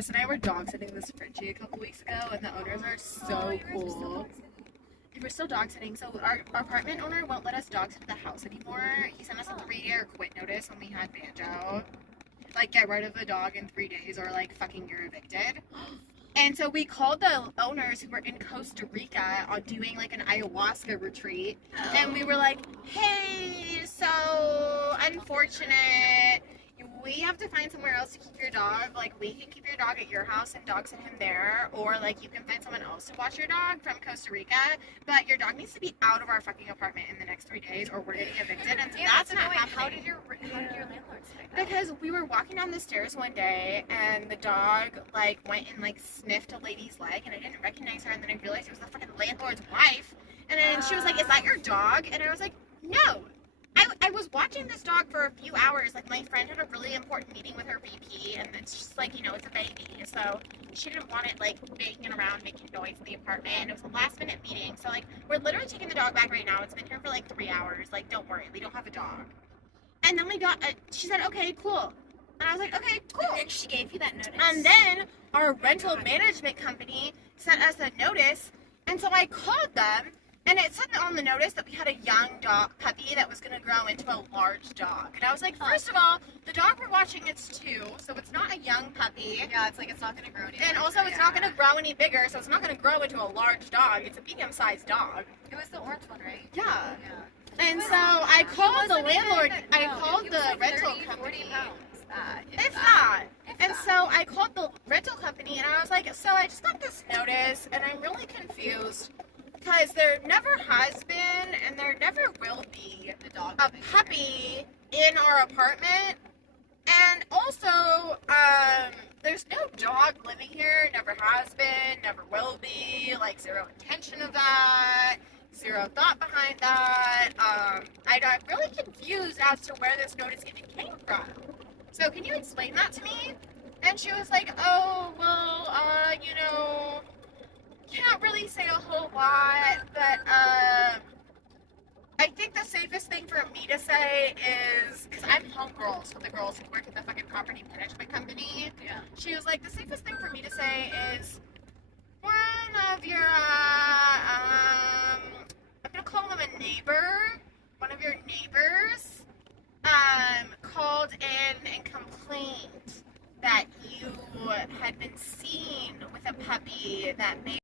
Chris and I were dog sitting this Frenchie a couple weeks ago, and the owners are so cool. We're still dog sitting, so our apartment owner won't let us dog sit at the house anymore. He sent us a 3-day quit notice when we had Banjo. Like, get rid of the dog in 3 days or, like, fucking you're evicted. And so we called the owners who were in Costa Rica on doing, like, an ayahuasca retreat. And we were like, hey, so unfortunate. We have to find somewhere else to keep your dog. Like, we can keep your dog at your house and dog sit him there. Or, like, you can find someone else to watch your dog from Costa Rica. But your dog needs to be out of our fucking apartment in the next 3 days or we're getting evicted. And so that's not happening. How did your landlord say that? Because we were walking down the stairs one day and the dog, like, went and, like, sniffed a lady's leg. And I didn't recognize her. And then I realized it was the fucking landlord's wife. And then she was like, is that your dog? And I was like, no. I was watching this dog for a few hours. Like, my friend had a really important meeting with her VP, and it's just like, you know, it's a baby. So she didn't want it, like, banging around, making noise in the apartment. And it was a last-minute meeting. So, like, we're literally taking the dog back right now. It's been here for, like, 3 hours. Like, don't worry. We don't have a dog. And then she said, okay, cool. And I was like, okay, cool. And then she gave you that notice? And then our rental management company sent us a notice. And so I called them. And it said on the notice that we had a young dog puppy that was going to grow into a large dog. And I was like, first of all, the dog we're watching is 2, so it's not a young puppy. Yeah, it's like it's not going to grow any And also, it's not going to grow any bigger, so it's not going to grow into a large dog. It's a medium-sized dog. It was the orange one, right? Yeah. Yeah. And so I called the landlord. I called it was the like rental 30, company. 40 pounds. It's not. And so I called the rental company, and I was like, so I just got this notice, and I'm really confused. Because there never has been, and there never will be, a puppy in our apartment. And also, there's no dog living here. Never has been, never will be. Like, zero intention of that. Zero thought behind that. I'm really confused as to where this notice even came from. So can you explain that to me? And she was like, oh, well, you know, can't really say a whole lot, but I think the safest thing for me to say is, because I'm homegirls with the girls who work at the fucking property management company. Yeah. She was like, the safest thing for me to say is one of your, I'm gonna call them a neighbor, one of your neighbors, called in and complained that you had been seen with a puppy that may